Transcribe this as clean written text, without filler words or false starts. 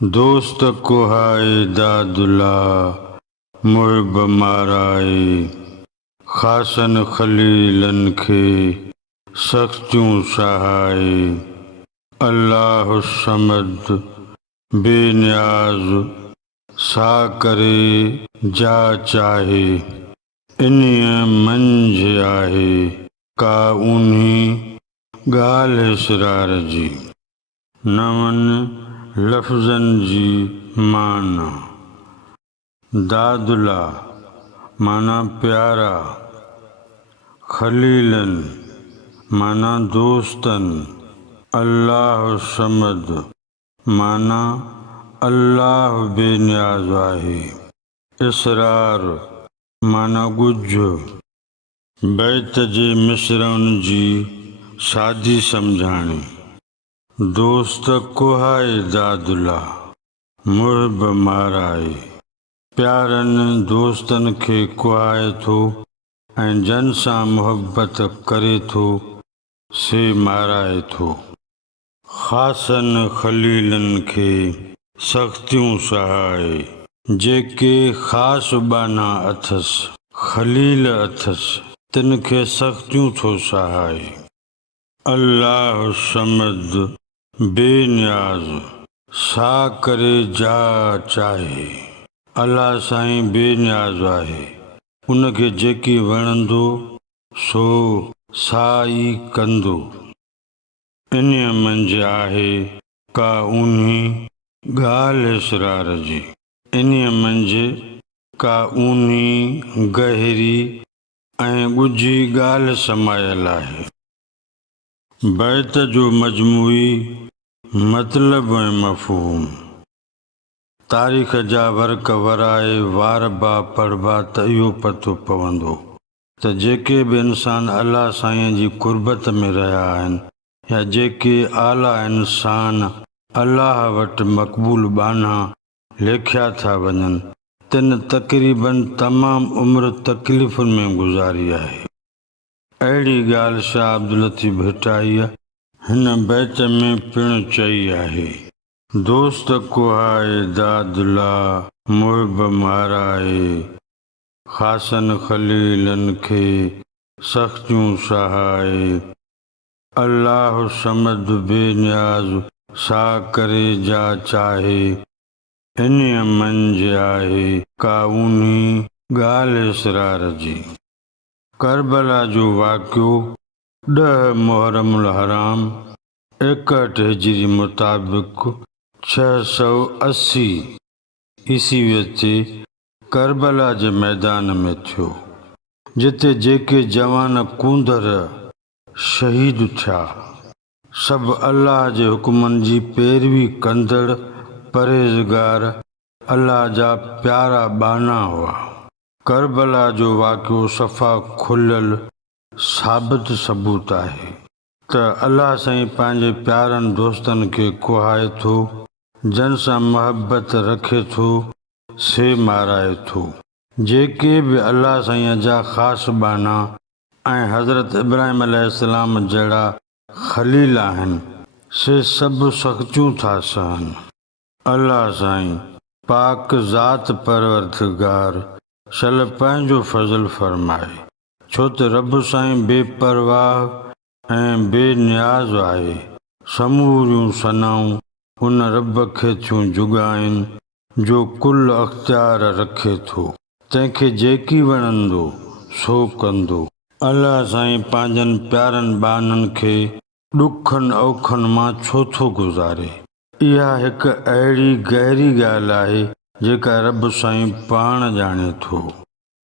दोस्त को हाय दादुल्ला मुहिब माराए ख़ासन ख़लीलन खे सख़्तियूं सहाय अल्लाह समद बेनियाज़ सा करे जा चाहे इन्हीअ मंझि आहे का उन्ही ॻाल्हि इसरार जी। नवनि लफ़्ज़नि जी माना। दादुला माना प्यारा, ख़लीलन माना दोस्तनि, अल्लाह समद माना अल्लाह बेनियाज़ आहे, इसरार माना ॻुझ। बैत जे मिसरनि जी सादी सम्झाणी। दोस्त कुहाए दादुला मुहिब माराए, प्यारनि दोस्तनि खे कुहाए थो ऐं जन सां मुहबत करे थो से माराए थो। ख़ासनि ख़लीलनि खे सख़्तियूं सहाय, जेके ख़ासि बाना अथसि ख़लील अथसि तिन खे सख़्तियूं थो सहाय। अल्लाह समद बेनियाज़ सा करे जा चाहे, अल्लाह साईं बेनियाज़ आहे, उनखे जेकी वणंदो सो सा ई कंदो। इन्हीअ मंझि आहे का उन्ही ॻाल्हि इसरार जी। इन्हीअ मंझि का उन्ही गहरी ऐं ॻुझी ॻाल्हि समायल आहे। बैत जो मजमूई मतिलब ऐं मफ़हूम। तारीख़ जा वर्क वराए वार बा पढ़बा त इहो पतो पवंदो त जेके बि इंसान अल्लाह साईं जी कुर्बत में रहिया आहिनि या जेके आला इंसान अल्लाह वटि मक़बूल बाना लेखिया था वञनि तिन तक़रीबन तमामु उमिरि तकलीफ़ुनि में गुज़ारी आहे। अहिड़ी ॻाल्हि शाह अब्दुल लतीफ़ भिटाईअ हिन बैत में पिणु चई आहे। दोस्त कुहाए दादुला मुहिब माराए, ख़ासनि ख़लीलनि खे सख़्तियूं सहाय, अल्लाह समद बेनियाज़ सा करे जा चाहे इन्हीअ मंझि आहे का उन्ही ॻाल्हि इसरार जी। करबला जो वाक़ियो 10 मुहर्रमुल हराम 61 हिजरी मुताबिक़ 680 ईसवीअ ते करबला जे मैदान में थियो, जिते जेके जवान कूंदर शहीद थिया सभु अल्लाह जे हुकुमनि जी पैरवी कंदड़ परहेज़गार अल्लाह जा प्यारा बाना हुआ। करबला जो वाक़ियो सफ़ा खुलियल साबित सबूत आहे त अल्लाह साईं पंहिंजे प्यारनि दोस्तनि खे कुहाए थो, जन सां मुहबत रखे थो से माराए थो। जेके बि अल्लाह साईं जा ख़ासि बाना ऐं हज़रत इब्राहिम अलैहिस्सलाम जहिड़ा ख़लील आहिनि से सभु सख़्तियूं था सहनि। अल्लाह साईं पाक ज़ात परवरदिगार सल पंहिंजो फज़ल फ़रमाए, छो त रब साईं बेपरवाह ऐं बेनियाज़ आहे। समूरियूं सनाऊं उन रब खे थियूं जुॻाइनि जो कुल अख़्तियार रखे थो, तंहिंखे जेकी वणंदो सो कंदो। अल्लाह साईं पंहिंजनि प्यारनि बाननि खे ॾुखनि औखनि मां छो थो गुज़ारे। इहा हिकु अहिड़ी गहरी ॻाल्हि आहे जेका रब साईं पाण ॼाणे थो।